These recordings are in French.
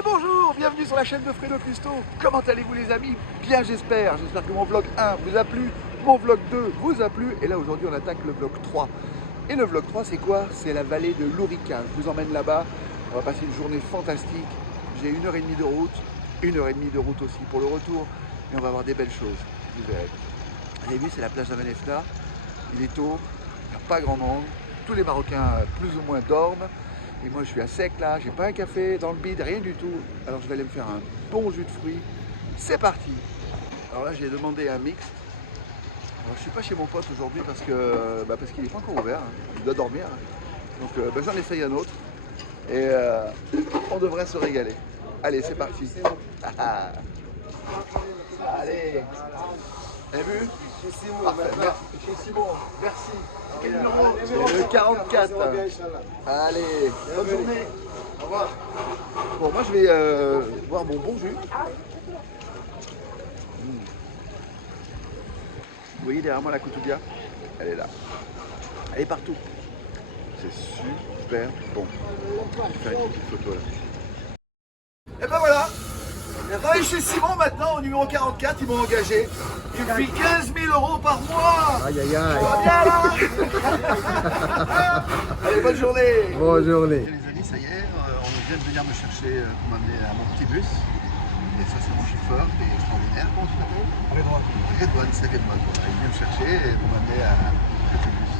Et bonjour, bienvenue sur la chaîne de Fredo Custo. Comment allez-vous les amis? Bien j'espère que mon vlog 1 vous a plu, mon vlog 2 vous a plu, et là aujourd'hui on attaque le vlog 3. Et le vlog 3 c'est quoi? C'est la vallée de l'Ourika. Je vous emmène là-bas, on va passer une journée fantastique. J'ai 1h30 de route, 1h30 de route aussi pour le retour, et on va voir des belles choses, vous verrez. Vous avez vu, c'est la plage d'Amenefna, il est tôt, il n'y a pas grand monde, tous les Marocains plus ou moins dorment. Et moi je suis à sec là, j'ai pas un café dans le bide, rien du tout. Alors je vais aller me faire un bon jus de fruits. C'est parti. Alors là j'ai demandé un mixte. Alors je suis pas chez mon pote aujourd'hui parce qu'il n'est pas encore ouvert, hein. Il doit dormir. Donc j'en essaye un autre. Et on devrait se régaler. Allez c'est parti. Allez. Vous avez vu? Chez Simon, merci. Quel numéro? C'est le 44. Allez, bonne journée. Au revoir. Bon, moi je vais boire mon bon jus. Vous voyez derrière moi la Koutoubia? Elle est là. Elle est partout. C'est super bon. Je vais faire une petite photo là. Et ben voilà. Je travaille chez Simon maintenant au numéro 44, ils m'ont engagé. Il me file 15 000 € par mois. Aïe aïe aïe. Ça va bien là. Allez, bonne journée. Bonne journée. Les amis, ça y est, on vient de venir me chercher pour m'amener à mon petit bus. Et ça c'est mon chauffeur qui est extraordinaire. Comment tu t'appelles? Redouane, c'est Redouane. Voilà, il vient me chercher pour m'amener à mon petit bus.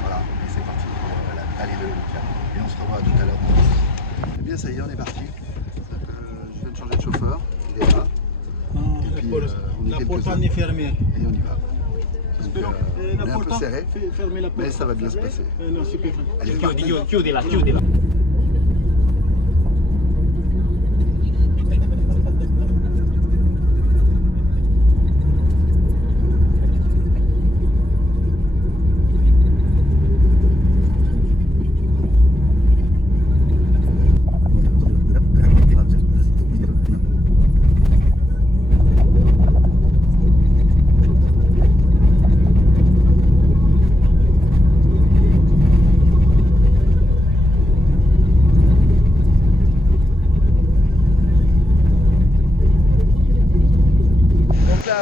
Voilà, et c'est parti pour la vallée de l'Ourika. Et on se revoit tout à l'heure. Eh bien ça y est, on est parti. Je viens de changer de chauffeur, il est là. Et puis on est quelques-uns. Est fermée. Et on y va. Donc, on est un peu serré, mais ça va bien se passer. Non, c'est pas fermé. Allez, c'est parti. Chiudila, chiudila.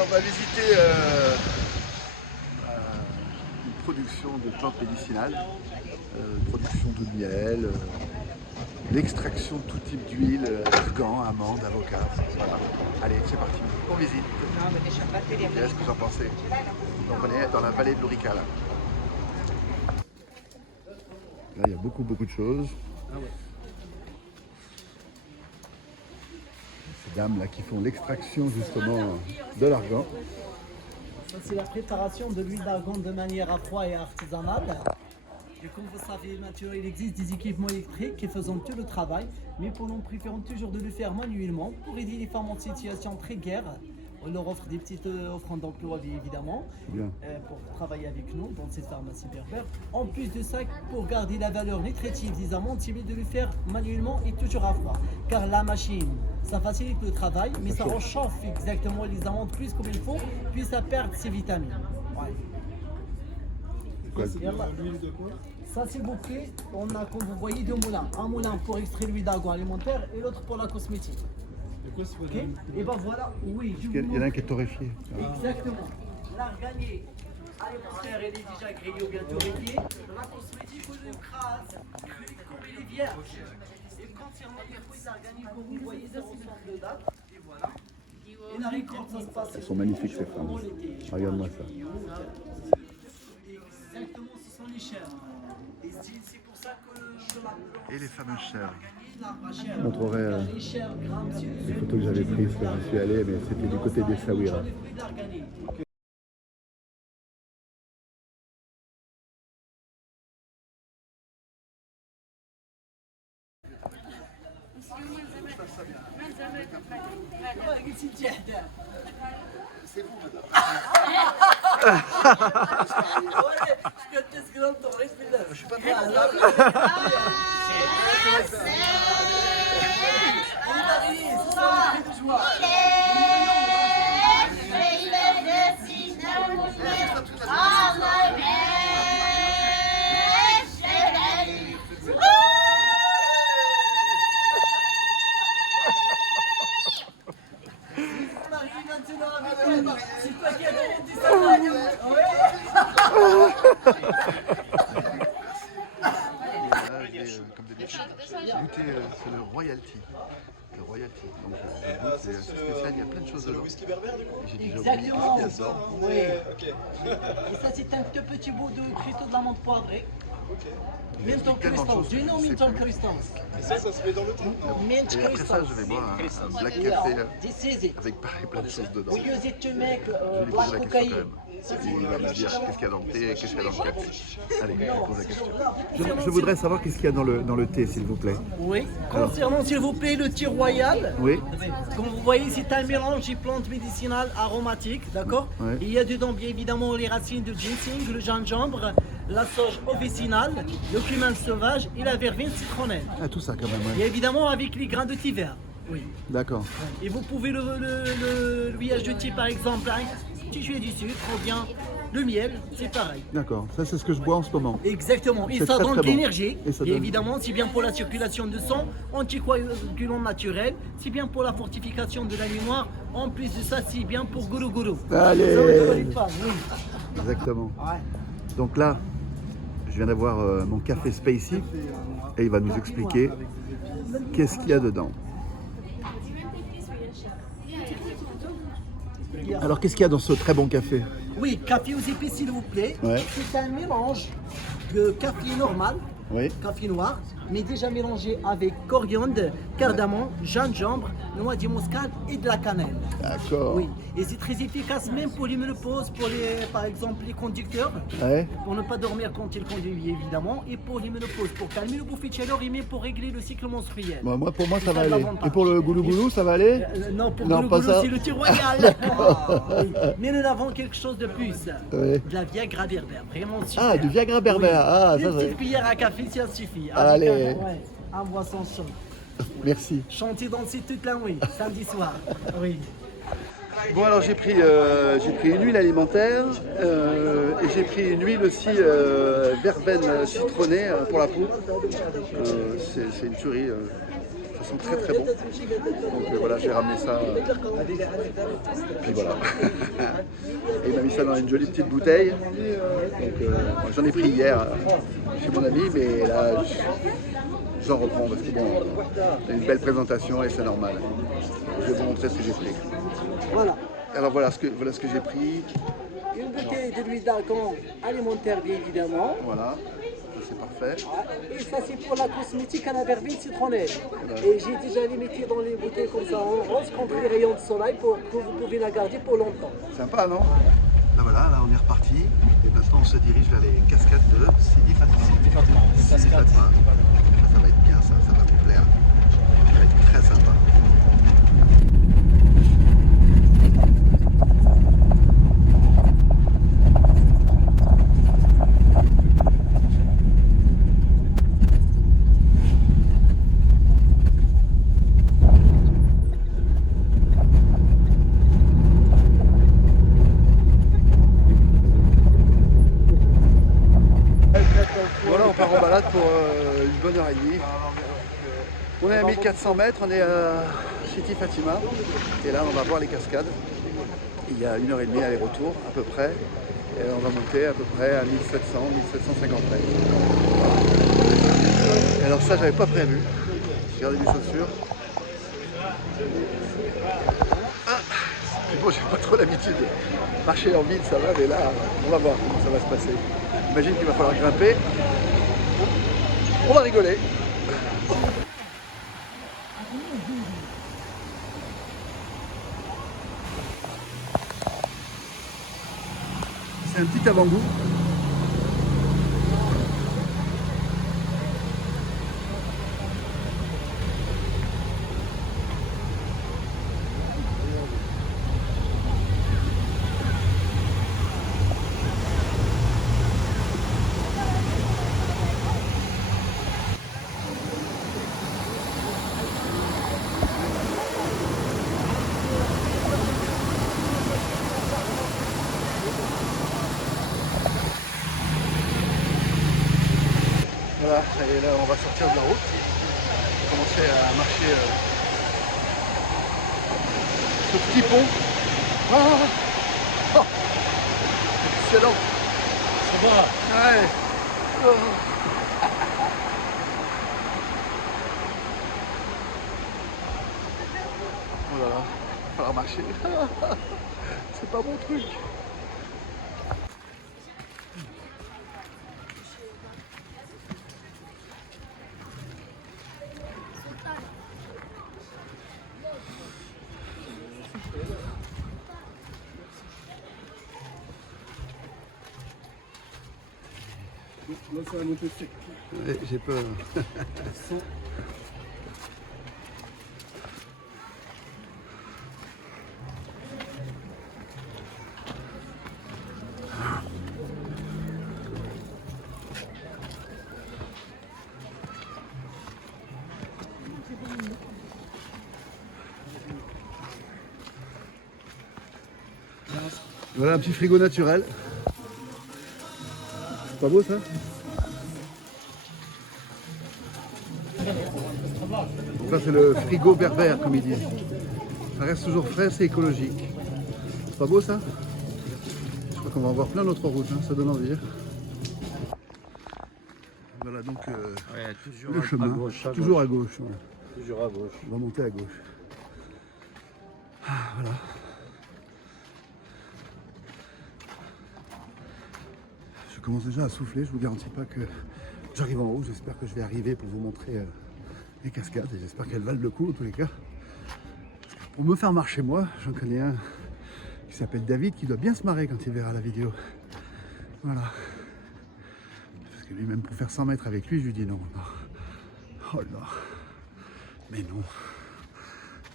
On va visiter une production de plantes médicinales, production de miel, l'extraction de tout type d'huile, argan, amandes, avocat. Voilà. Allez, c'est parti, on visite. Qu'est-ce que vous en pensez? Donc on est dans la vallée de l'Ourika là. Là il y a beaucoup de choses. Ces dames là qui font l'extraction justement de l'argan. Ça, c'est la préparation de l'huile d'argan de manière à froid et artisanale. Et comme vous savez, maintenant, il existe des équipements électriques qui font tout le travail, mais nous préférons toujours de le faire manuellement pour aider les femmes en situation précaire. On leur offre des petites offres d'emploi, bien évidemment, pour travailler avec nous dans cette pharmacie berbère. En plus de ça, pour garder la valeur nutritive des amandes, c'est mieux de le faire manuellement et toujours à froid. Car la machine, ça facilite le travail, mais ça réchauffe exactement les amandes plus comme il faut, puis ça perd ses vitamines. Ouais. Ça s'il vous plaît, on a comme vous voyez deux moulins. Un moulin pour extraire l'huile d'argan alimentaire et l'autre pour la cosmétique. Okay. Et ben voilà, oui. Il y en a un qui est torréfié. Exactement. L'arganier alimentaire, elle est déjà grillée ou bien torréfiée. La cosmétique, on le crase, comme elle est vierge. Et concernant les fruits d'arganier, comme vous voyez, ça ressemble de date. Et voilà. Et la récolte, ça se passe. Elles sont magnifiques ces femmes. Regarde-moi ça. Exactement, ce sont les chèvres. Et c'est pour ça que Et les fameuses chèvres. je montrerai les photos que j'avais prises quand j'y suis allé, mais c'était du côté des Saouira. C'est vous, madame. Je suis pas très C'est toi qui as donné du salade. Comme d'habitude, j'ai goûté c'est le Royalty. Le Royalty. Donc je goûte, c'est spécial, il y a plein de choses dedans. J'ai déjà oublié Exactement. ce qu'il y a dedans. Oui. Et ça, c'est un tout petit bout de cristaux de l'amande poivrée. Mint en crystals. Do you know mint en crystals? Et ça se met dans le thé? Mint Et après ça, crystals. je vais boire un black Yeah, café this is it. avec pareil plein de choses dedans. We use it to make Je vais lui black poser la question quand cocaine. même. Il va me dire qu'est-ce qu'il y a dans le thé, qu'est-ce qu'il y a dans le café. Allez, je lui pose la question. Je voudrais savoir qu'est-ce qu'il y a dans le thé, s'il vous plaît. Oui. Concernant, s'il vous plaît, le thé royal. Oui. Comme vous voyez, c'est un mélange de plantes médicinales aromatiques, d'accord? Ouais. Il y a dedans, bien évidemment, les racines de ginseng, le gingembre, la sauge officinale, le cumin sauvage et la verveine citronnelle. Ah, tout ça quand même, Et évidemment, avec les grains de thé vert. Oui. D'accord. Et vous pouvez lui ajouter, par exemple, un petit jus du sucre ou bien le miel, c'est pareil. D'accord. Ça, c'est ce que je bois en ce moment. Exactement, et C'est ça très, donne très de bon. l'énergie. Et ça Et donne- évidemment, c'est bien pour la circulation de sang, anticoagulant naturel, c'est bien pour la fortification de la mémoire. En plus de ça, c'est bien pour gourou gourou. Allez. Ça, on ne pas, oui. Exactement. Ouais. Donc là, je viens d'avoir mon café Spacey et il va nous expliquer qu'est-ce qu'il y a dedans. Alors, qu'est-ce qu'il y a dans ce très bon café? Oui, café aux épices, s'il vous plaît. Ouais. C'est un mélange de café normal, Oui. café noir, mais déjà mélangé avec coriandre, cardamome, gingembre, noix de muscade et de la cannelle. D'accord. Oui, et c'est très efficace même pour les ménopauses, pour les, par exemple les conducteurs, Ouais. pour ne pas dormir quand ils conduisent évidemment, et pour les ménopauses, pour calmer le bouffé de chaleur et même pour régler le cycle menstruel. Bon, moi, pour moi, ça Et va ça, aller. l'avantage. Et pour le goulou goulou, ça va aller? Non, pour Non, le pas goulou, ça. c'est le thé royal. Oui. Mais nous avons quelque chose de plus. Ouais. De la Viagra berbère, vraiment super. Ah, du Viagra berbère. Ah, Une ça, petite c'est- cuillère à café, ça suffit. Allez. Avec un boisson chaude. Merci. Chanter, danser toute la nuit, samedi soir. Oui. Bon, alors j'ai pris une huile alimentaire et j'ai pris une huile aussi verveine citronnée pour la peau. C'est une tuerie. Ça sent très très bon. Donc voilà, j'ai ramené ça. Puis voilà. Et il m'a mis ça dans une jolie petite bouteille. Donc j'en ai pris hier chez mon ami, mais là j'en reprends parce que bon, c'est une belle présentation et c'est normal. Je vais vous montrer ce que j'ai pris. Voilà. Alors voilà ce que j'ai pris. Une bouteille de l'huile d'argan alimentaire, bien évidemment. Voilà, ça c'est parfait. Et ça, c'est pour la cosmétique à la verveine citronnelle. Et j'ai déjà limité dans les bouteilles comme ça en rose contre les rayons de soleil pour que vous pouvez la garder pour longtemps. Sympa, non? Là voilà, là on est reparti. Et maintenant on se dirige vers les cascades de Sidi Fatma. Sidi Fatma. Ça va être bien, ça va vous plaire. Ça va être très sympa. Voilà, on part en balade pour une bonne heure et demie. On est à 1400 mètres, on est à Sidi Fatima. Et là, on va voir les cascades. Il y a une heure et demie aller-retour, à peu près. Et on va monter à peu près à 1700, 1750 mètres. Et alors ça, j'avais pas prévu. Regardez mes chaussures. Ah, mais bon, j'ai pas trop l'habitude de marcher en ville, ça va, mais là, on va voir comment ça va se passer. J'imagine qu'il va falloir grimper. On va rigoler. C'est un petit avant-goût. Voilà, ça y est, là on va sortir de la route, commencer à marcher ce petit pont. Ah, Oh, excellent. Ça va. Ouais. Oh. Oh là là, il va falloir marcher. C'est pas mon truc. Là, ça va monter sec. Ouais, j'ai peur. Voilà un petit frigo naturel. C'est pas beau ça? Donc là c'est le frigo berbère comme ils disent. Ça reste toujours frais, c'est écologique. C'est pas beau ça? Je crois qu'on va en voir plein d'autres routes, hein. Ça donne envie. Voilà donc Ouais, toujours le chemin, à gauche, toujours à gauche. Voilà. Toujours à gauche. On va monter à gauche. Ah, voilà. Je commence déjà à souffler, je vous garantis pas que j'arrive en haut. J'espère que je vais arriver pour vous montrer les cascades et j'espère qu'elles valent le coup en tous les cas. Pour me faire marcher moi, j'en connais un qui s'appelle David qui doit bien se marrer quand il verra la vidéo. Voilà. Parce que lui même pour faire 100 mètres avec lui, je lui dis non, non. Oh là. Mais non.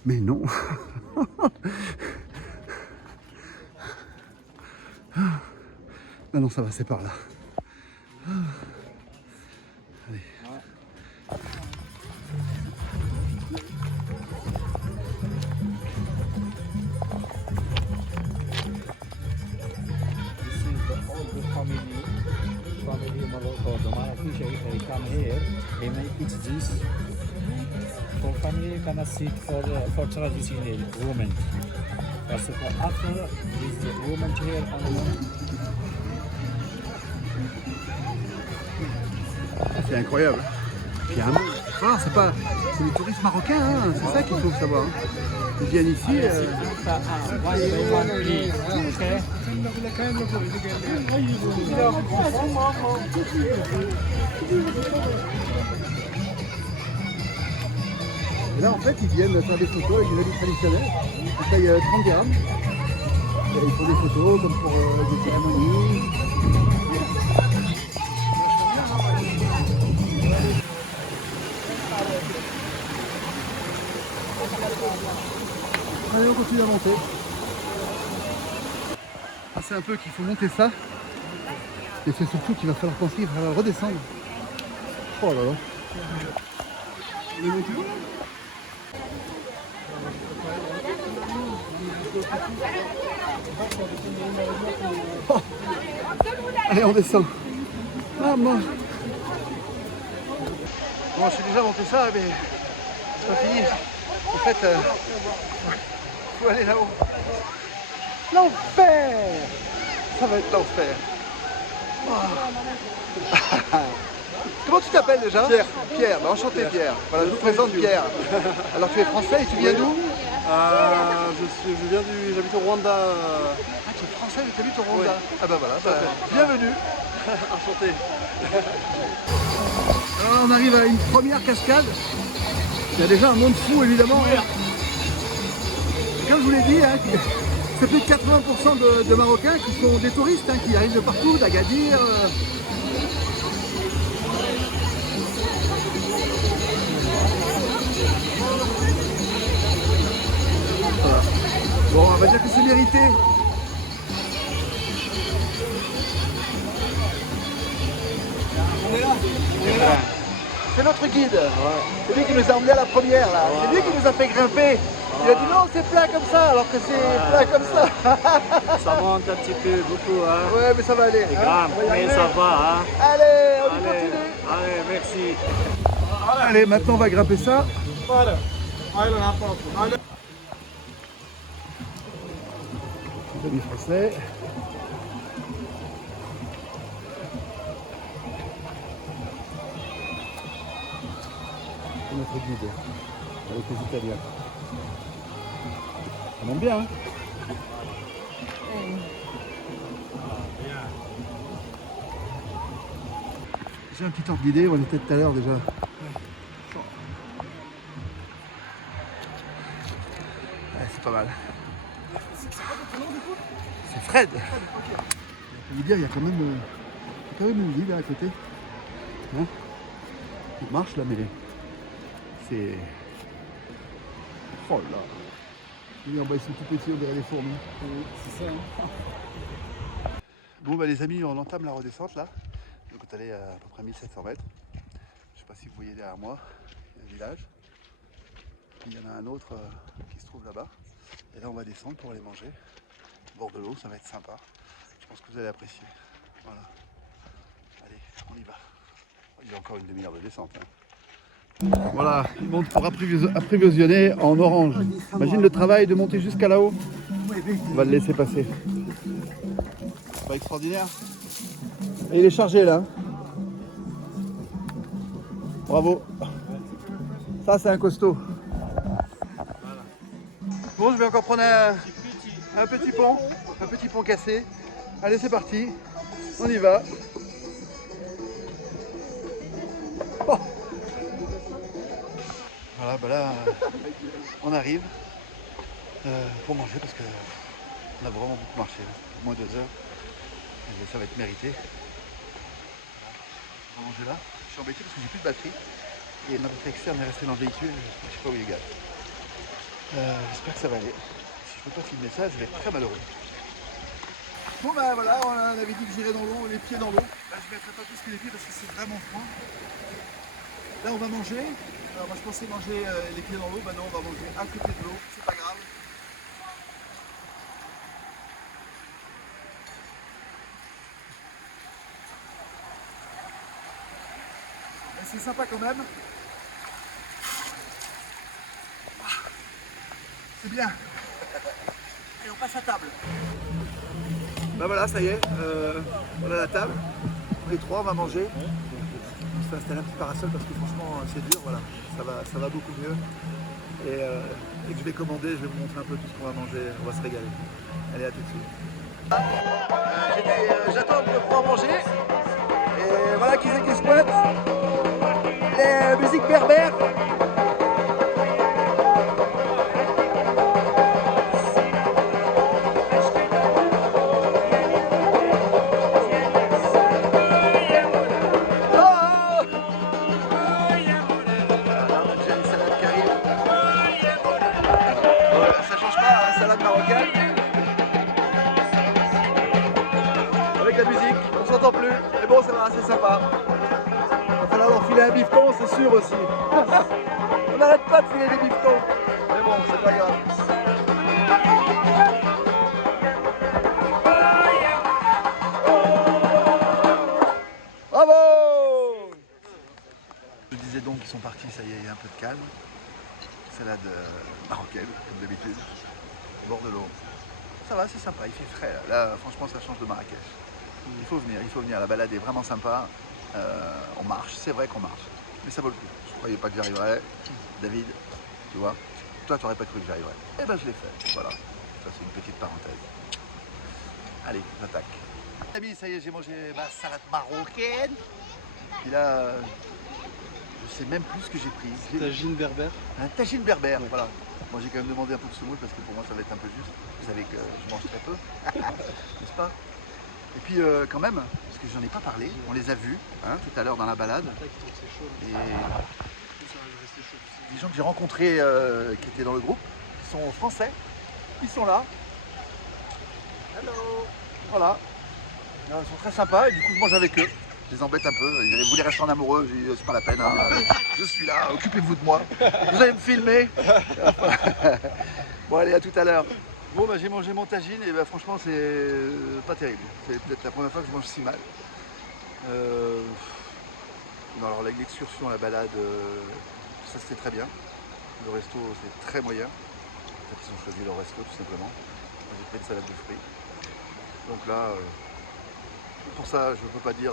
Mais non. Non, non, ça va, c'est par là. Allez. This is the old family Morocco. The Marrakesh, they come here, they make it this. For family, can sit for traditional women. Parce que after this woman here C'est incroyable. Puis il y a un monde. Voilà, c'est les touristes marocains, hein, c'est ça qu'il faut savoir. Hein. Ils viennent ici. one by one, please. Okay. Et là, en fait, ils viennent faire des photos avec des habits traditionnels. Ils payent 30 dirhams. Et ils font des photos comme pour des cérémonies. Allez, on continue à monter. Ah, c'est un peu qu'il faut monter ça. Et c'est surtout qu'il va falloir penser à redescendre. Oh là là. On est monté où là? Oh. Allez, on descend. Ah, moi. Bon, je suis déjà monté ça, mais c'est pas fini. En fait, faut aller là-haut. L'enfer! Ça va être l'enfer. Oh. Comment tu t'appelles déjà? Pierre. Pierre, bah, enchanté Pierre. Voilà, je vous présente Pierre. Alors tu es français et tu viens d'où? J'habite au Rwanda. Ah, tu es français et tu habites au Rwanda. Ouais. Ah bah voilà, bienvenue. Enchanté. Alors on arrive à une première cascade. Il y a déjà un monde fou évidemment. Hein. Comme je vous l'ai dit, hein, c'est plus de 80% de Marocains qui sont des touristes, hein, qui arrivent de partout, d'Agadir. Voilà. Bon, on va dire que c'est mérité. On est là. C'est notre guide. Ouais. C'est lui qui nous a emmenés à la première là. Ouais. C'est lui qui nous a fait grimper. Il a dit non, c'est plat comme ça, alors que c'est plat comme ça. Ça monte un petit peu, beaucoup. Hein. Ouais, mais ça va aller. C'est grave, mais ça va. Hein. Allez, on y continue. Allez, merci. Allez, maintenant on va grimper ça. amis français. Et notre guide avec les Italiens. On aime bien, hein? J'ai un petit ordre d'idée, on était tout à l'heure déjà. Ouais, c'est pas mal. C'est Fred. Je peux vous dire, il y a quand même une ville là à côté. Hein, il marche là, mais c'est... Oh là. Oui, en bas, ils sont tout petits, on dirait les fourmis. C'est ça. Hein. Bon, bah les amis, on entame la redescente là. Donc on est allé à peu près 1700 mètres. Je sais pas si vous voyez derrière moi, il y a un village. Puis il y en a un autre qui se trouve là-bas. Et là, on va descendre pour aller manger. Au bord de l'eau, ça va être sympa. Je pense que vous allez apprécier. Voilà. Allez, on y va. Il y a encore une demi-heure de descente. Hein. Voilà, il monte pour approvisionner en orange. Imagine le travail de monter jusqu'à là-haut. On va le laisser passer. C'est pas extraordinaire. Et il est chargé là. Bravo. Ça, c'est un costaud. Bon, je vais encore prendre un petit pont cassé. Allez, c'est parti. On y va. Oh. Voilà, bah là, on arrive pour manger parce que on a vraiment beaucoup marché, là. Au moins 2 heures. Et ça va être mérité. On va manger là. Je suis embêté parce que j'ai plus de batterie. Et ma batterie externe est restée dans le véhicule. Je sais pas où il est gars. J'espère que ça va aller. Si je peux pas filmer ça, je vais être très malheureux. Bon bah voilà, on avait dit que j'irais dans l'eau, les pieds dans l'eau. Là je mettrai pas plus que les pieds parce que c'est vraiment froid. Là on va manger. Alors moi je pensais manger les pieds dans l'eau, bah non on va manger à côté de l'eau, c'est pas grave. Mais c'est sympa quand même. C'est bien. Allez, on passe à table. Bah voilà, ça y est, on a la table. Les trois, on va manger. On s'est installé un petit parasol parce que franchement, c'est dur, voilà. Ça va beaucoup mieux. Et dès que je vais commander, je vais vous montrer un peu tout ce qu'on va manger. On va se régaler. Allez, à tout de suite. J'attends de pouvoir manger. Et voilà qui c'est qui se pointe. Les musiques berbères. Avec la musique, on s'entend plus, mais bon ça va, c'est sympa. Il va falloir leur filer un bifton, c'est sûr aussi. On n'arrête pas de filer des biftons, mais bon, c'est pas grave. Bravo! Je disais donc qu'ils sont partis, ça y est, il y a un peu de calme. Salade marocaine, comme d'habitude, au bord de l'eau. Ça va, c'est sympa, il fait frais. Là, franchement, ça change de Marrakech. Il faut venir. La balade est vraiment sympa. On marche, c'est vrai qu'on marche. Mais ça vaut le coup. Je ne croyais pas que j'y arriverais. David, tu vois, toi, tu n'aurais pas cru que j'y arriverais. Eh ben, je l'ai fait. Voilà. Ça, c'est une petite parenthèse. Allez, j'attaque. Amis, ça y est, j'ai mangé ma salade marocaine. Et là, je sais même plus ce que j'ai pris. Tagine berbère. Un tagine berbère, voilà. Moi j'ai quand même demandé un peu de semoule parce que pour moi ça va être un peu juste. Vous savez que je mange très peu, n'est-ce pas? Et puis quand même, parce que j'en ai pas parlé, on les a vus hein, tout à l'heure dans la balade. Et des gens que j'ai rencontrés qui étaient dans le groupe, qui sont français, ils sont là. Hello. Voilà. Ils sont très sympas et du coup je mange avec eux. Je les embête un peu, ils voulaient rester en amoureux, j'ai dit c'est pas la peine, hein. Je suis là, occupez-vous de moi, vous allez me filmer. Bon allez, à tout à l'heure. Bon bah j'ai mangé mon tagine et bah, franchement c'est pas terrible, c'est peut-être la première fois que je mange si mal. Non, alors l'excursion, la balade, ça c'était très bien. Le resto c'est très moyen. En fait ils ont choisi leur resto tout simplement. J'ai pris une salade de fruits. Donc là, pour ça, je ne peux pas dire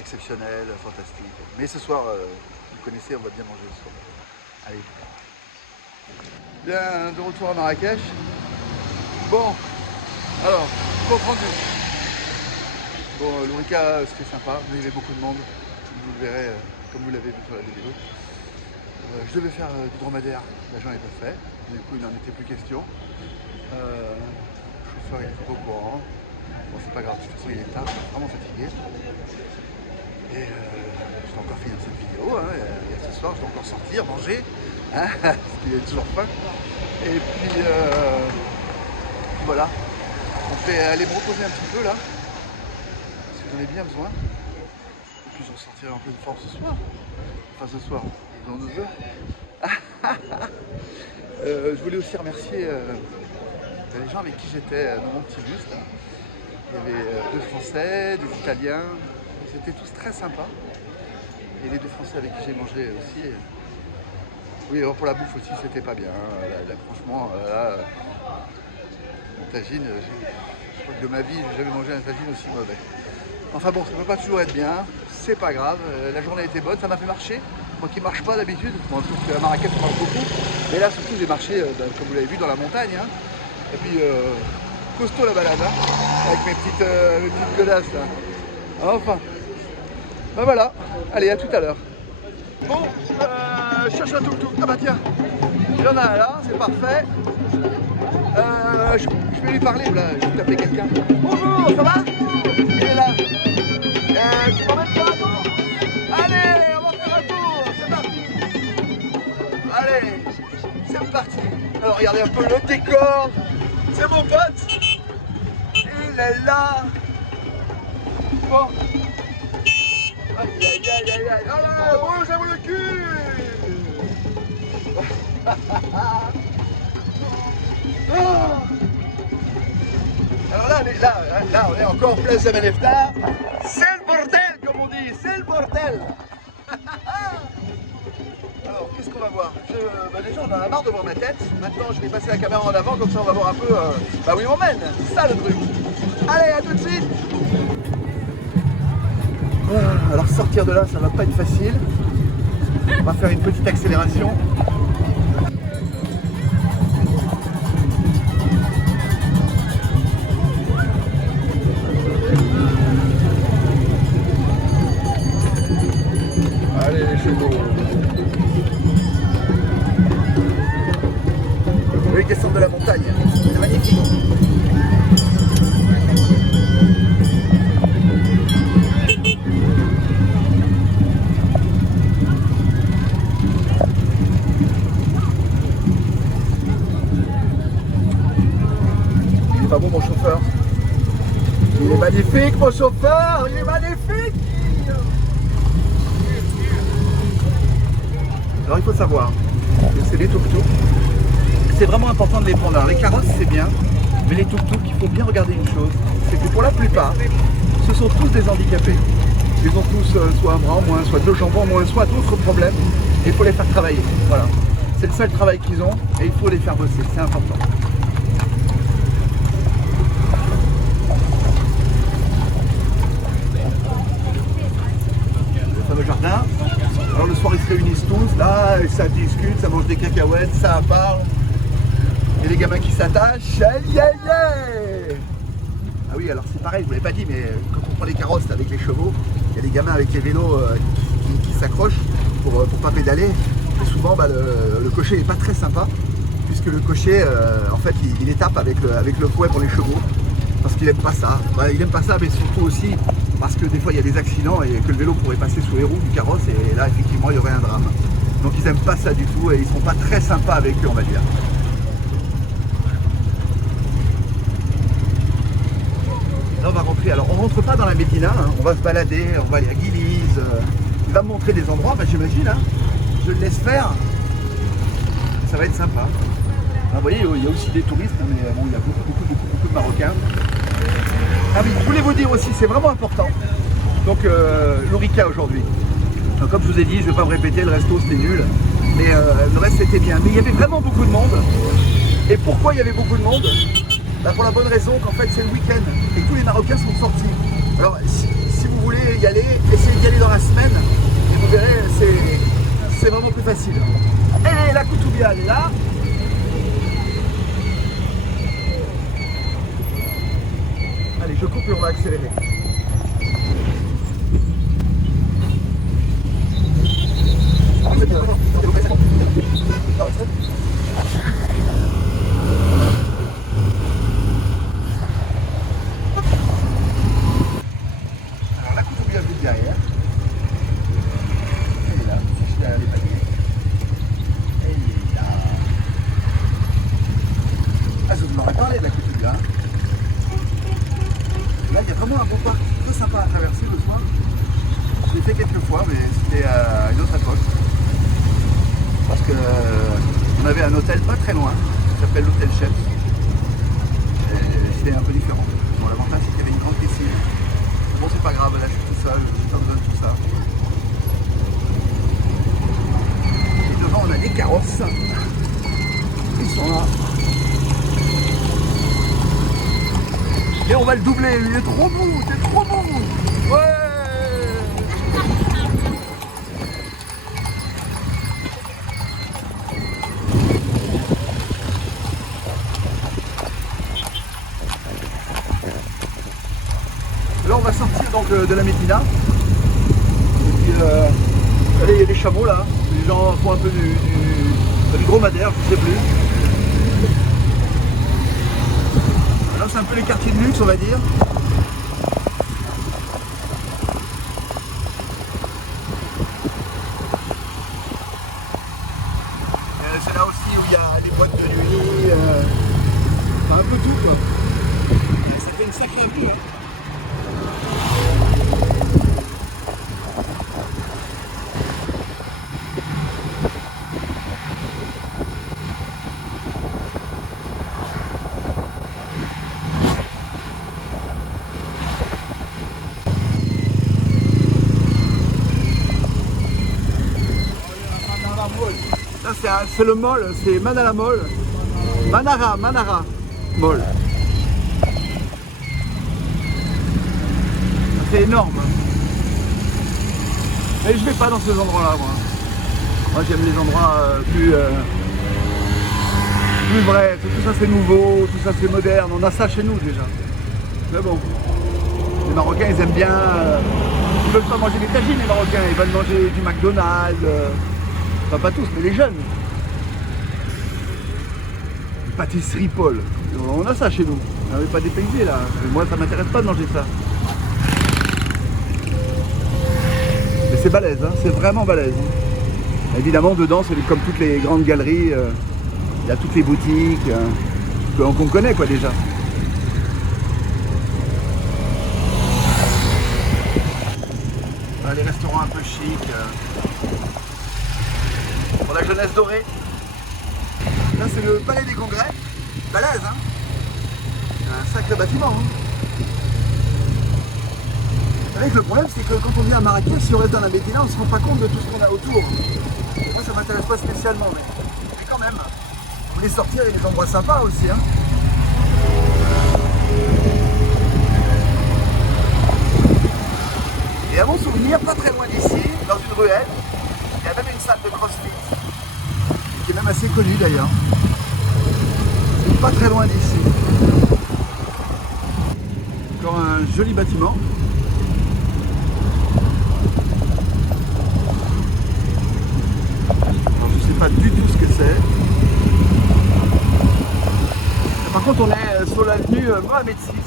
exceptionnel, fantastique. Mais ce soir, vous connaissez, on va bien manger ce soir. Allez. Bien, de retour à Marrakech. Bon, alors, compte rendu. Bon, l'Ourika, c'était sympa, mais il y avait beaucoup de monde. Vous le verrez, comme vous l'avez vu sur la vidéo. Je devais faire du dromadaire, là j'en ai pas fait. Du coup, il n'en était plus question. Le chauffeur, il était pas au courant. Bon, c'est pas grave, de toute façon, il est tard, je suis vraiment fatigué. Et je vais encore finir cette vidéo. Hein, et ce soir, je dois encore sortir, manger, hein, parce qu'il est toujours faim. Et puis, voilà. On fait aller me reposer un petit peu là. Parce que j'en ai bien besoin. Et puis, je ressortirai en pleine forme ce soir. Enfin, ce soir, dans 2 heures. Je voulais aussi remercier les gens avec qui j'étais dans mon petit bus. Là. Il y avait 2 Français, des Italiens. C'était tous très sympas. Et les 2 Français avec qui j'ai mangé aussi. Oui, alors pour la bouffe aussi, c'était pas bien. Là, franchement, un tagine, je crois que de ma vie, j'ai jamais mangé un tagine aussi mauvais. Enfin bon, ça ne peut pas toujours être bien. C'est pas grave. La journée a été bonne, ça m'a fait marcher. Moi qui ne marche pas d'habitude. Bon, sauf qu'à Marrakech, on marche beaucoup. Mais là, surtout, j'ai marché, comme vous l'avez vu, dans la montagne. Hein. Et puis, costaud la balade, hein, avec mes petites godasses là. Enfin. Ben voilà, allez, à tout à l'heure. Bon, je cherche un tuk-tuk. Ah bah tiens, il y en a un là, c'est parfait. Je vais lui parler, là, je vais taper quelqu'un. Bonjour, ça va? Il est là. Tu m'emmènes faire un tour? Allez, on va faire un tour, c'est parti. Allez, c'est parti. Alors regardez un peu le décor. C'est mon pote. Il est là. Bon. Aïe aïe aïe aïe aïe. Allez, bougez-vous le cul. Alors là, on est encore en place de Menefta. C'est le bordel, comme on dit. C'est le bordel. Alors, qu'est-ce qu'on va voir? Déjà, on en a marre de voir ma tête. Maintenant, je vais passer la caméra en avant, comme ça, on va voir un peu où il m'emmène. C'est ça, le truc. Allez, à tout de suite. Alors sortir de là, ça va pas être facile. On va faire une petite accélération. Allez les chevaux. Oui, descendre de la montagne. C'est magnifique. Pas bon mon chauffeur. Il est magnifique mon chauffeur, il est magnifique. Alors il faut savoir que c'est les tuk-tuk. C'est vraiment important de les prendre. Alors les carrosses c'est bien, mais les tuk-tuk, il faut bien regarder une chose, c'est que pour la plupart, ce sont tous des handicapés. Ils ont tous soit un bras en moins, soit 2 jambes en moins, soit d'autres problèmes. Et il faut les faire travailler. Voilà. C'est le seul travail qu'ils ont et il faut les faire bosser, c'est important. Le jardin. Alors le soir ils se réunissent tous, là, et ça discute, ça mange des cacahuètes, ça parle. Et les gamins qui s'attachent. Aïe aïe aïe. Ah oui, alors c'est pareil, je vous l'ai pas dit, mais quand on prend les carrosses avec les chevaux, il y a des gamins avec les vélos qui s'accrochent pour pas pédaler. Et souvent le cocher n'est pas très sympa, puisque le cocher en fait il les tape avec le fouet pour les chevaux. Parce qu'il aime pas ça. Il aime pas ça, mais surtout aussi parce que des fois il y a des accidents et que le vélo pourrait passer sous les roues du carrosse et là effectivement il y aurait un drame. Donc ils n'aiment pas ça du tout et ils ne sont pas très sympas avec eux, on va dire. Là on va rentrer, alors on rentre pas dans la Médina, hein. On va se balader, on va aller à Guiliz, il va me montrer des endroits, j'imagine, hein. Je le laisse faire, ça va être sympa. Alors, vous voyez, il y a aussi des touristes, mais bon, il y a beaucoup de Marocains. Ah oui, je voulais vous dire aussi, c'est vraiment important. Donc l'Ourika aujourd'hui. Comme je vous ai dit, je ne vais pas me répéter, le resto c'était nul. Mais le reste c'était bien. Mais il y avait vraiment beaucoup de monde. Et pourquoi il y avait beaucoup de monde? Bah, pour la bonne raison qu'en fait c'est le week-end et tous les Marocains sont sortis. Alors si vous voulez y aller, essayez d'y aller dans la semaine et vous verrez, c'est vraiment plus facile. Et la Koutoubia elle est là. Allez, je coupe et on va accélérer. Alors la Koutoubia juste derrière. Elle est là, juste derrière les paniers. Elle est là. Ah, je vous en ai parlé de la Koutoubia. Là, il y a vraiment un beau parc très sympa à traverser le soir. Je l'ai fait quelques fois, mais c'était à une autre époque. Parce que on avait un hôtel pas très loin, qui s'appelle l'hôtel Chef. C'était un peu différent. Bon, l'avantage, c'est qu'il y avait une grande piscine. Bon, c'est pas grave, là, je suis tout seul, j'ai pas besoin de tout ça. Et devant, on a des carrosses. Ils sont là. Et on va le doubler, il est trop beau, c'est trop beau. Ouais. Là on va sortir donc de la Médina. Et puis allez, il y a des chameaux là. Les gens font un peu du dromadaire, je sais plus. Là c'est un peu les quartiers de luxe on va dire. C'est là aussi où il y a les boîtes de nuit, enfin un peu tout quoi. Et ça fait une sacrée vue hein. C'est le mall, c'est Manara Mall. Manara Mall. C'est énorme. Mais je vais pas dans ces endroits-là, moi. Moi j'aime les endroits plus vrais. Tout ça c'est nouveau, tout ça c'est moderne. On a ça chez nous déjà. Mais bon, les Marocains ils aiment bien. Ils veulent pas manger des tagines les Marocains. Ils veulent manger du McDonald's. Enfin pas tous, mais les jeunes. Pâtisserie Paul. On a ça chez nous. On n'avait pas dépaysé là. Mais moi ça m'intéresse pas de manger ça. Mais c'est balèze, hein. C'est vraiment balèze. Évidemment dedans c'est comme toutes les grandes galeries. Il y a toutes les boutiques qu'on connaît quoi déjà. Les restaurants un peu chics. Pour la jeunesse dorée. Là c'est le palais des congrès, balèze hein. Un sacré bâtiment hein. Avec le problème c'est que quand on vient à Marrakech, si on reste dans la Médina, on ne se rend pas compte de tout ce qu'on a autour. Moi ça m'intéresse pas spécialement, mais quand même, vous voulez sortir, il y a des endroits sympas aussi hein. Et à mon souvenir, pas très loin d'ici, dans une ruelle, il y a même une salle de crossfit. Qui est même assez connu d'ailleurs. Pas très loin d'ici. Encore un joli bâtiment. Alors, je ne sais pas du tout ce que c'est. Par contre on est sur l'avenue Mohamed VI.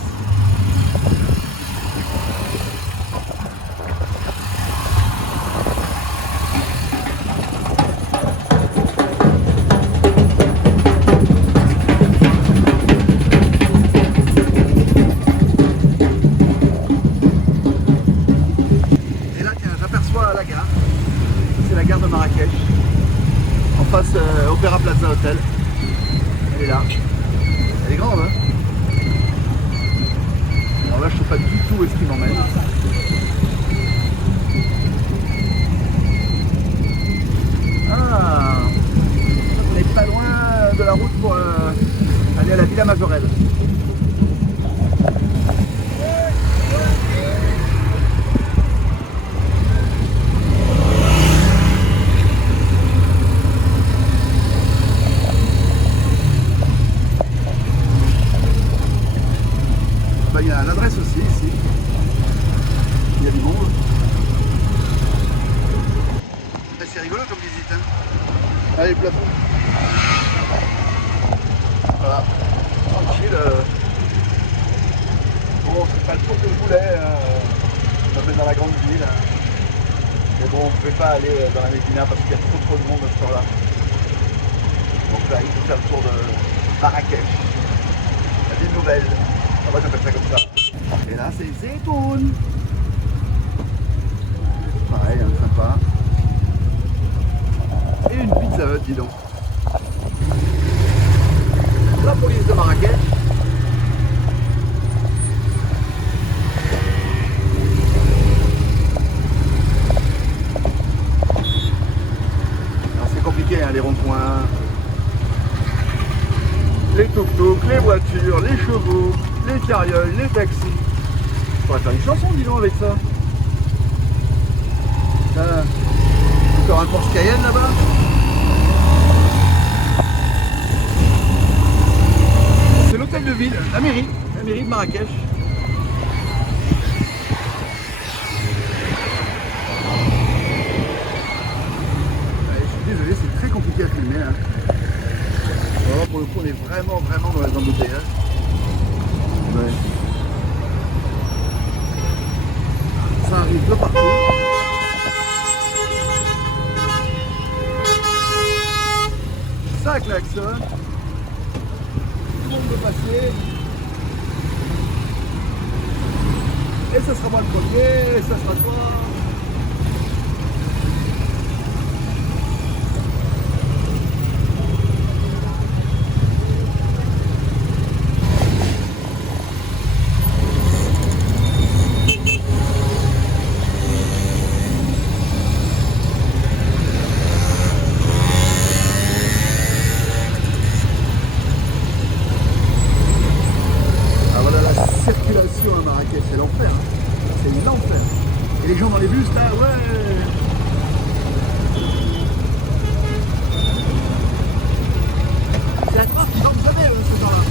De Marrakech en face Opéra Plaza Hotel. Elle est là, elle est grande hein. Alors là je sais pas du tout où est-ce qu'il m'emmène. Ah, on est pas loin de la route pour aller à la Villa Majorelle. fond. Voilà, tranquille. Bon, c'est pas le tour que je voulais, on va dans la grande ville. Mais bon, on ne pouvait pas aller dans la Médina parce qu'il y a trop de monde à ce temps-là. Donc là, il faut faire le tour de Marrakech, la ville nouvelle. Ah, moi j'appelle ça comme ça. Et là, c'est Zeytoun. Pareil, hein, sympa. Et une pizza hut, dis donc. La police de Marrakech. Alors c'est compliqué, hein, les ronds-points. Les tuk-tuk, les voitures, les chevaux, les carrioles, les taxis. On pourrait faire une chanson, dis donc, avec ça. Encore un Porsche Cayenne là-bas. C'est l'hôtel de ville, la mairie de Marrakech. Je suis désolé, c'est très compliqué à filmer. Hein. Alors, pour le coup, on est vraiment dans les embouteillages. Ouais. Ça arrive de partout. Ça klaxonne. Tout le monde veut passer. Et ça sera moi le premier, et ça sera toi. À Marrakech, c'est l'enfer, hein. C'est l'enfer. Et les gens dans les bus là, ouais. C'est la croix qui vont jamais ce temps-là.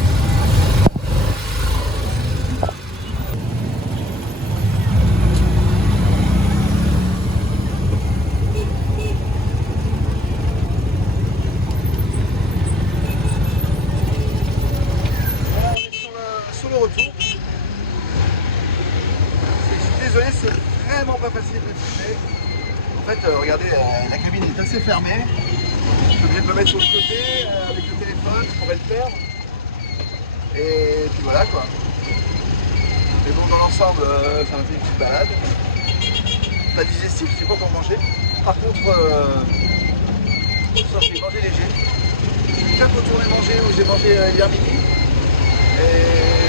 Voilà, on est sur le retour. Désolé, c'est vraiment pas facile de filmer. En fait, regardez, la cabine est assez fermée. Je suis obligé de me mettre sur le côté avec le téléphone, on va le perdre. Et puis voilà quoi. Mais bon, dans l'ensemble, ça m'a fait une petite balade. Pas digestif, je sais pas quoi manger. Par contre, j'ai mangé léger. Je suis déjà retourné manger où j'ai mangé hier midi. Et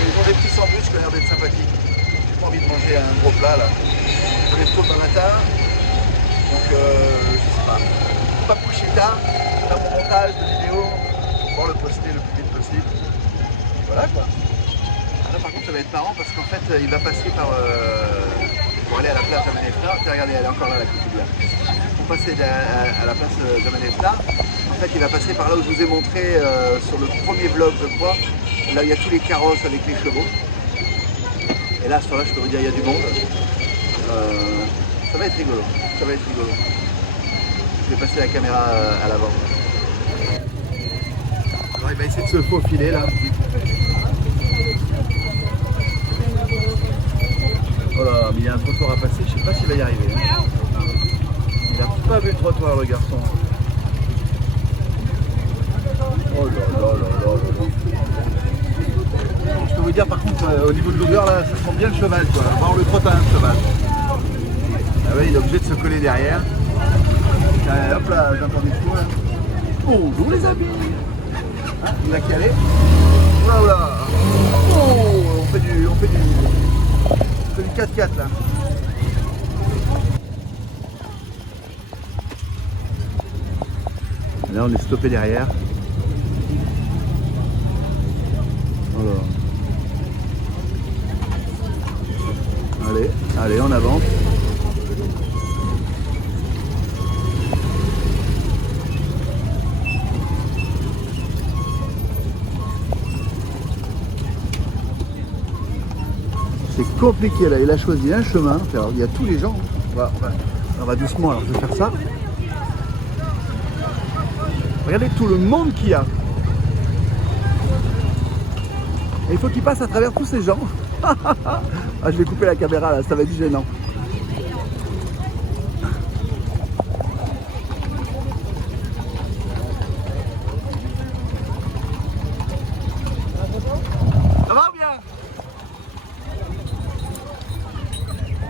ils ont des petits sandwichs qui ont l'air d'être sympathiques. Envie de manger un gros plat là. Je lève tôt le matin, donc je sais pas. Faut pas me coucher tard, faire mon montage de vidéo pour le poster le plus vite possible. Et voilà quoi. Là par contre ça va être marrant parce qu'en fait il va passer par pour aller à la place d'Amanefna. Regardez, elle est encore là la couturière. Pour passer à la place d'Amanefna, en fait il va passer par là où je vous ai montré sur le premier vlog je crois. Là il y a tous les carrosses avec les chevaux. Et là, à ce temps-là, je peux vous dire, il y a du monde. Ça va être rigolo. Ça va être rigolo. Je vais passer la caméra à l'avant. Alors, il va essayer de se faufiler là. Oh là, mais il y a un trottoir à passer. Je ne sais pas s'il va y arriver. Il n'a pas vu le trottoir, le garçon. Oh là là là là là. Je peux vous dire par contre au niveau de l'odeur là, ça sent bien le cheval quoi, voir le trottin le cheval. Ah ouais, il est obligé de se coller derrière. Hop là, j'entends des coups là. Bonjour les amis. Ah, il a calé. Voilà. Oh, on fait du 4x4 là. Là on est stoppé derrière. Voilà. Allez, on avance. C'est compliqué là, il a choisi un chemin. Alors, il y a tous les gens. On va doucement, alors je vais faire ça. Regardez tout le monde qu'il y a. Et il faut qu'il passe à travers tous ces gens. Ah, je vais couper la caméra là, ça va être gênant. Ça va ou bien?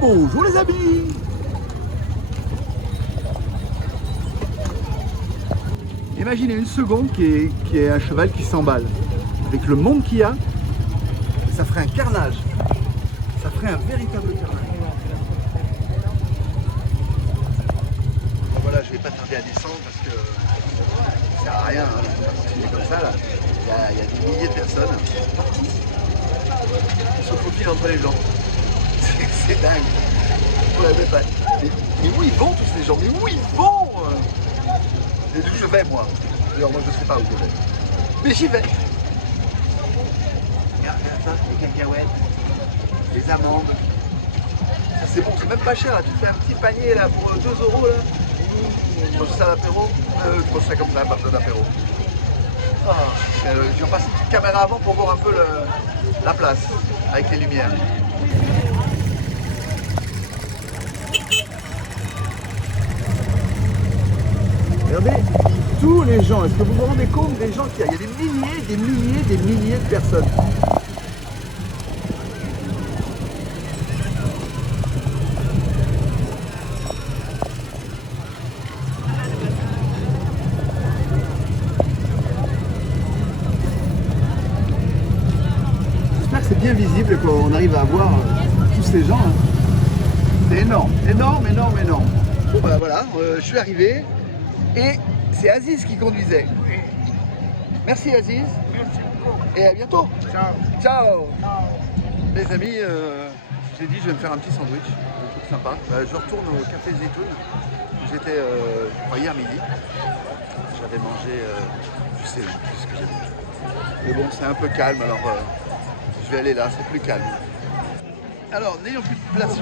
Bonjour les amis. Imaginez une seconde qui est un cheval qui s'emballe. Avec le monde qu'il y a, ça ferait un carnage. Ça ferait un véritable carnage. Bon voilà, je vais pas tarder à descendre parce que ça sert à rien, hein. On va continuer comme ça là. Il y a des milliers de personnes. Ils se faufilent entre les gens. C'est dingue. Ouais, mais où ils vont tous ces gens? Mais où ils vont? Et d'où je vais moi? D'ailleurs moi je sais pas où je vais. Mais j'y vais. Regarde ça, les cacahuètes, les amandes. Ça c'est bon, c'est même pas cher là. Tu fais un petit panier là pour 2 € là. Tu manges ça à l'apéro. Je mange ça comme ça, pas besoin d'apéro. Je vais passer une petite caméra avant pour voir un peu la place avec les lumières. Regardez tous les gens, est-ce que vous vous rendez compte des gens qu'il y a? Il y a des milliers de personnes. J'espère que c'est bien visible qu'on arrive à voir tous ces gens. Hein. C'est énorme, énorme. Bon bah voilà, je suis arrivé. Et c'est Aziz qui conduisait. Merci Aziz. Merci beaucoup. Et à bientôt. Ciao. Ciao. Les amis, j'ai dit je vais me faire un petit sandwich. Un truc sympa. Je retourne au café Zetoun. J'étais hier midi. J'avais mangé, je sais plus ce que j'ai mangé. Mais bon, c'est un peu calme, alors je vais aller là, c'est plus calme. Alors, n'ayant plus de place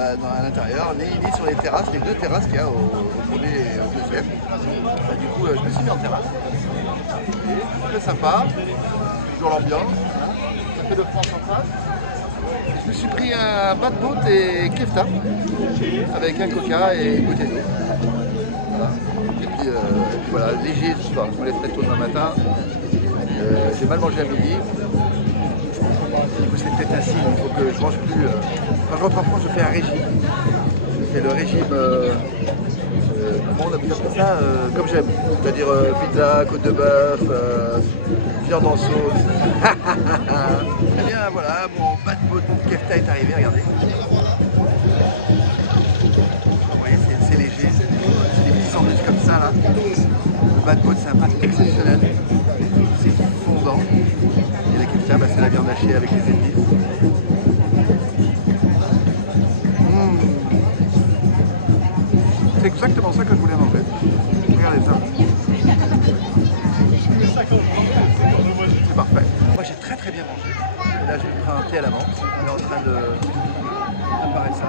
à l'intérieur, ni sur les terrasses, les 2 terrasses qu'il y a au premier et au deuxième, du coup, je me suis mis en terrasse. Très sympa, toujours l'ambiance, ça fait de France en face. Je me suis pris un bad boat et kefta, avec un coca et une bouteille d'eau. Voilà. Et puis voilà, léger ce soir, je me lève très tôt demain matin. J'ai mal mangé à midi. C'est peut-être un signe, il faut que je mange plus. Quand je rentre en France, je fais un régime. C'est le régime, comment on appelle ça, comme j'aime. C'est-à-dire pizza, côte de bœuf, viande en sauce. Eh bien voilà, mon bad boat kefta est arrivé, regardez. Vous voyez, c'est léger, c'est des petits sandwichs comme ça là. Le bad boat, c'est un plat exceptionnel. C'est fondant. Et la kefta, c'est la viande hachée avec les épices. C'est exactement ça que je voulais manger. Regardez ça. C'est parfait. Moi j'ai très bien mangé. Et là j'ai pris un thé à la menthe. On est en train de préparer ça.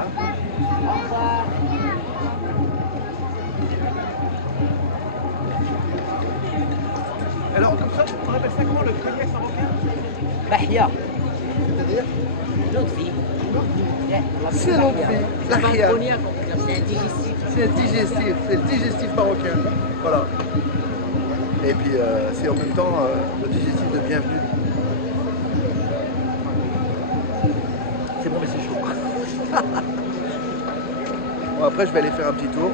Alors comme ça, on appelle ça comment le cognac marocain? Bahia, C'est-à-dire? l'autre fille. C'est l'autre fille. Lahia. C'est un digestif. C'est le digestif marocain. Voilà. Et puis c'est en même temps le digestif de bienvenue. C'est bon mais c'est chaud. Bon après je vais aller faire un petit tour.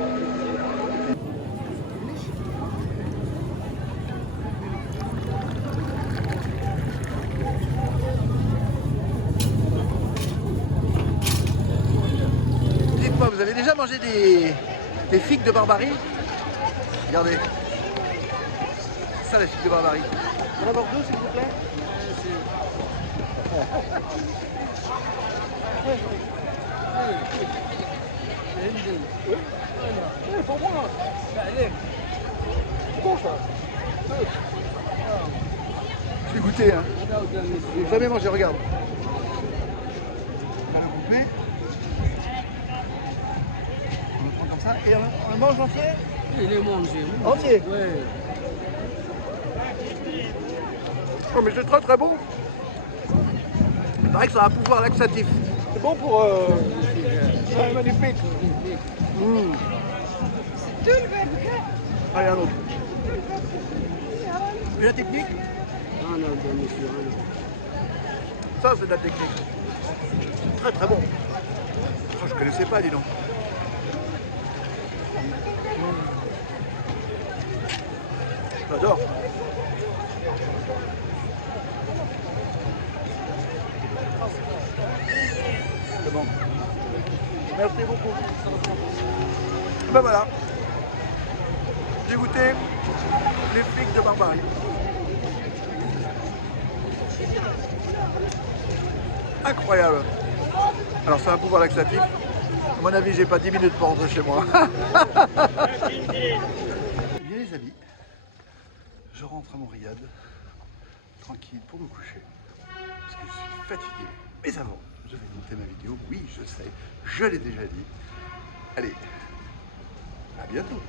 Vous avez déjà mangé des figues de Barbarie? Regardez. C'est ça la figue de Barbarie. On en avoir 2 s'il vous plaît? Pour moi. Allez. C'est bon ça. Je vais goûter hein. J'ai jamais mangé, regarde. On va le couper. Et on le mange entier? Il est mangé. Entier. Oui. Oh, mais c'est très très bon. Il paraît que ça a un pouvoir laxatif. C'est bon pour... Ouais, magnifique. Mmh. Allez, un autre. Et la technique? Ah non, monsieur. Ça, c'est de la technique. Très très bon. Oh, je connaissais pas, dis donc. J'adore. C'est bon. Merci beaucoup. Ben voilà. J'ai goûté les flics de Barbarie. Incroyable. Alors c'est un pouvoir laxatif. À mon avis, j'ai pas 10 minutes pour rentrer chez moi. Bien les amis, je rentre à mon riad, tranquille pour me coucher, parce que je suis fatigué. Mais avant, je vais monter ma vidéo. Oui, je sais, je l'ai déjà dit. Allez, à bientôt.